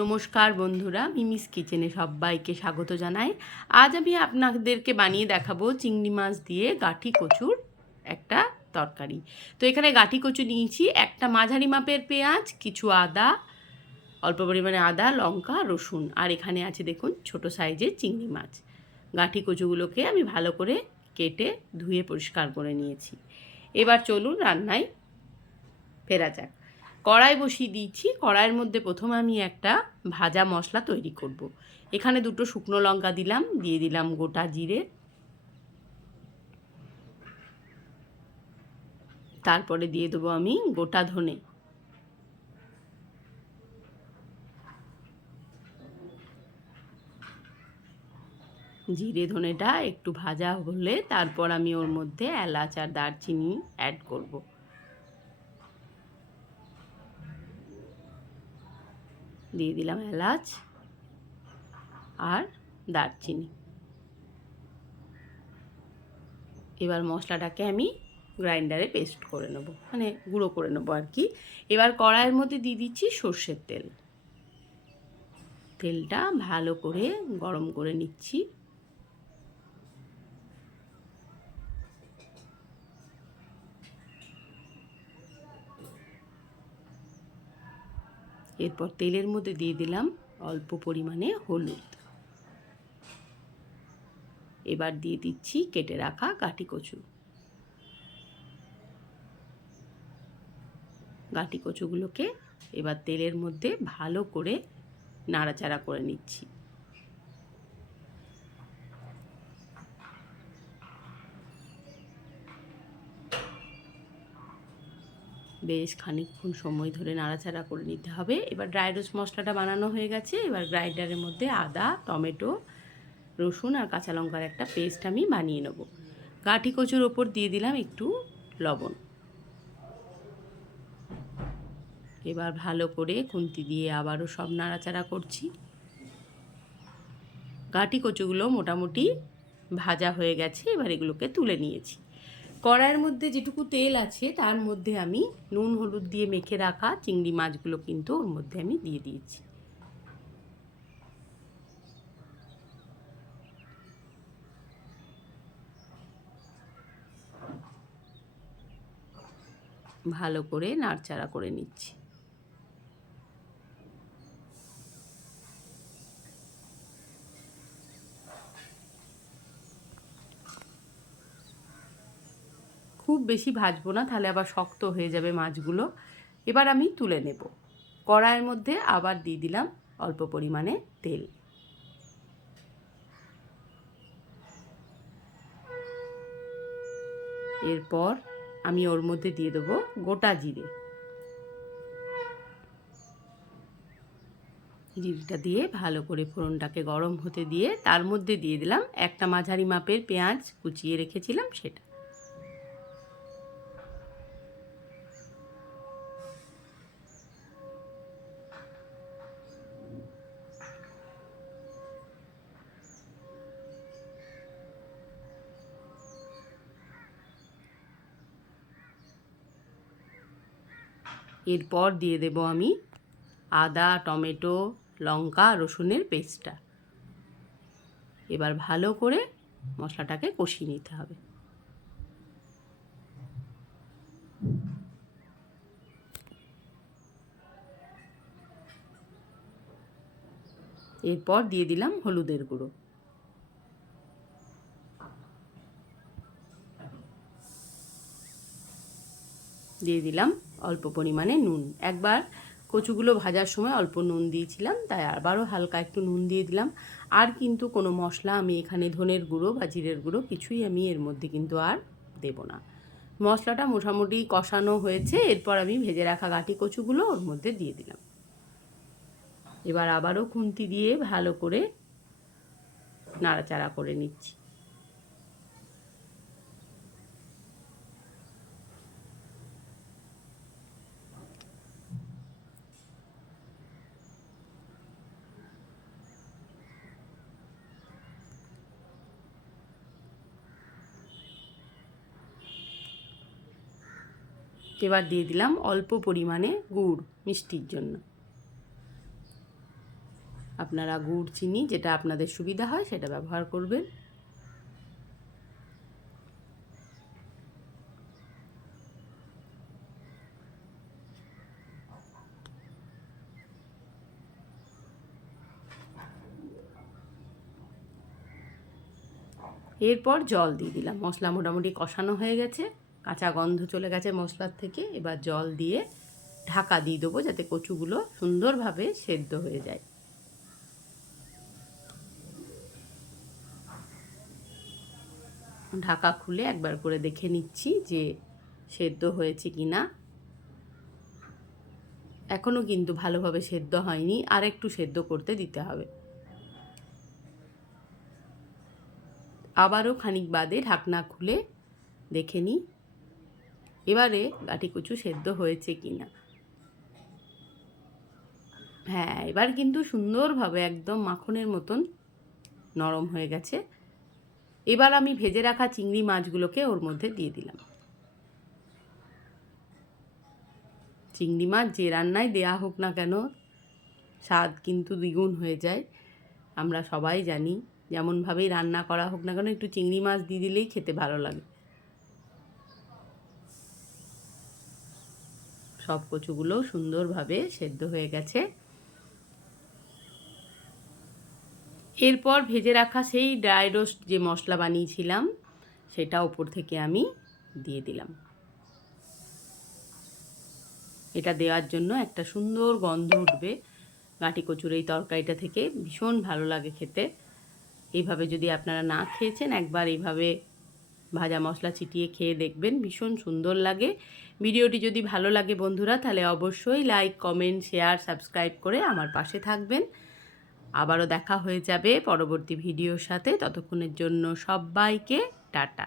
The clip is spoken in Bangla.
নমস্কার বন্ধুরা, মিমিস কিচেনে সবাইকে স্বাগত জানাই। আজ আমি আপনাদেরকে বানিয়ে দেখাবো চিংড়ি মাছ দিয়ে গাঠি কচুর একটা তরকারি। তো এখানে গাঠি কচু নিয়েছি, একটা মাঝারি মাপের পেঁয়াজ, কিছু আদা, অল্প পরিমাণে আদা, লঙ্কা, রসুন। আর এখানে আছে দেখুন, ছোট সাইজের চিংড়ি মাছ। গাঠি কচুগুলোকে আমি ভালো করে কেটে ধুয়ে পরিষ্কার করে নিয়েছি। এবার চলুন রান্নায় ফেরা যাক। কড়াই বসিয়ে দিয়েছি। কড়াইয়ের মধ্যে প্রথমে আমি একটা ভাজা মশলা তৈরি করব। এখানে দুটো শুকনো লঙ্কা দিলাম, দিয়ে দিলাম গোটা জিরে। তারপরে দিয়ে দেবো আমি গোটা ধনে। জিরে ধনেটা একটু ভাজা হলে তারপর আমি ওর মধ্যে এলাচ আর দারচিনি অ্যাড করব। দিয়ে দিলাম এলাচ আর দারচিনি। এবার মশলাটাকে আমি গ্রাইন্ডারে পেস্ট করে নেব মানে গুঁড়ো করে নেব আর কি। এবার কড়াইয়ের মধ্যে দিয়ে দিচ্ছি সর্ষের তেল। তেলটা ভালো করে গরম করে নিচ্ছি। এরপর তেলের মধ্যে দিয়ে দিলাম অল্প পরিমাণে হলুদ। এবার দিয়ে দিচ্ছি কেটে রাখা কাটি কচু। গাটি কচুগুলোকে এবার তেলের মধ্যে ভালো করে নাড়াচাড়া করে নিচ্ছি। বেশ খানিকক্ষণ সময় ধরে নাড়াচাড়া করে নিতে হবে। এবার ড্রাই রোস্ট মশলাটা বানানো হয়ে গেছে। এবার গ্রাইন্ডারের মধ্যে আদা, টমেটো, রসুন আর কাঁচা লঙ্কার একটা পেস্ট আমি বানিয়ে নেব। গাঠি কচুর ওপর দিয়ে দিলাম একটু লবণ। এবার ভালো করে খুন্তি দিয়ে আবারও সব নাড়াচাড়া করছি। গাঠি কচুগুলো মোটামুটি ভাজা হয়ে গেছে। এবার এগুলোকে তুলে নিয়েছি। কড়াইয়ের মধ্যে যেটুকু তেল আছে, তার মধ্যে আমি নুন, হলুদ দিয়ে মেখে রাখা চিংড়ি মাছগুলো কিন্তু ওর মধ্যে আমি দিয়ে দিয়েছি। ভালো করে নাড়চাড়া করে নিচ্ছি। খুব বেশি ভাজবো না, তাহলে আবার শক্ত হয়ে যাবে মাছগুলো। এবার আমি তুলে নেব। কড়াইয়ের মধ্যে আবার দিয়ে দিলাম অল্প পরিমাণে তেল। এরপর আমি ওর মধ্যে দিয়ে দেবো গোটা জিরে। জিরেটা দিয়ে ভালো করে ফোড়নটাকে গরম হতে দিয়ে তার মধ্যে দিয়ে দিলাম একটা মাঝারি মাপের পেঁয়াজ কুচিয়ে রেখেছিলাম সেটা। এরপর দিয়ে দেব আমি আদা, টমেটো, লঙ্কা, রসুনের পেস্টটা। এবার ভালো করে মশলাটাকে কষিয়ে নিতে হবে। এরপর দিয়ে দিলাম হলুদের গুঁড়ো। দিয়ে দিলাম অল্প পরিমাণে নুন। একবার কচুগুলো ভাজার সময় অল্প নুন দিয়েছিলাম, তাই আবারও হালকা একটু নুন দিয়ে দিলাম। আর কিন্তু কোনো মশলা আমি এখানে ধনের গুঁড়ো বা জিরের গুঁড়ো কিছুই আমি এর মধ্যে কিন্তু আর দেব না। মশলাটা মোটামুটি কষানো হয়েছে, এরপর আমি ভেজে রাখা গাঁটি কচুগুলো ওর মধ্যে দিয়ে দিলাম। এবার আবারও খুন্তি দিয়ে ভালো করে নাড়াচাড়া করে নিচ্ছি। এবার দিয়ে দিলাম অল্প পরিমাণে গুড় মিষ্টির জন্য। আপনারা গুড়, চিনি যেটা আপনাদের সুবিধা হয় সেটা ব্যবহার করবেন। এরপর জল দিয়ে দিলাম। মশলা মোটামুটি কষানো হয়ে গেছে। কাঁচা গন্ধ চলে গেছে মশলার থেকে, এবার জল দিয়ে ঢাকা দিয়ে দেবো যাতে কচুগুলো সুন্দরভাবে সেদ্ধ হয়ে যায়। ঢাকা খুলে একবার করে দেখে নিচ্ছি যে সেদ্ধ হয়েছে কি না এখনও কিন্তু ভালোভাবে সেদ্ধ হয়নি, আর একটু সেদ্ধ করতে দিতে হবে। আবারও খানিক বাদে ঢাকনা খুলে দেখে নিই। এবারে গাটি কচু সেদ্ধ হয়েছে কি না হ্যাঁ এবার কিন্তু সুন্দরভাবে একদম মাখনের মতন নরম হয়ে গেছে। এবার আমি ভেজে রাখা চিংড়ি মাছগুলোকে ওর মধ্যে দিয়ে দিলাম। চিংড়ি মাছ যে রান্নায় দেয়া হোক না কেন, স্বাদ কিন্তু দ্বিগুণ হয়ে যায়। আমরা সবাই জানি, যেমনভাবেই রান্না করা হোক না কেন, একটু চিংড়ি মাছ দিয়ে দিলেই খেতে ভালো লাগে। সব কচুগুলো সুন্দরভাবে সেদ্ধ হয়ে গেছে। এরপর ভেজে রাখা সেই ড্রাই রোস্ট যে মশলা বানিয়েছিলাম, সেটা ওপর থেকে আমি দিয়ে দিলাম। এটা দেওয়ার জন্য একটা সুন্দর গন্ধ উঠবে গাঁটি কচুর এই তরকারিটা থেকে, ভীষণ ভালো লাগে খেতে। এইভাবে যদি আপনারা না খেয়েছেন, একবার এইভাবে ভাজা মশলা ছিটিয়ে খেয়ে দেখবেন, ভীষণ সুন্দর লাগে। ভিডিওটি যদি ভালো লাগে বন্ধুরা, তাহলে অবশ্যই লাইক কমেন্ট শেয়ার সাবস্ক্রাইব করে আমার পাশে থাকবেন। আবারও দেখা হয়ে যাবে পরবর্তী ভিডিওর সাথে। ততক্ষণের জন্য সবাইকে টাটা।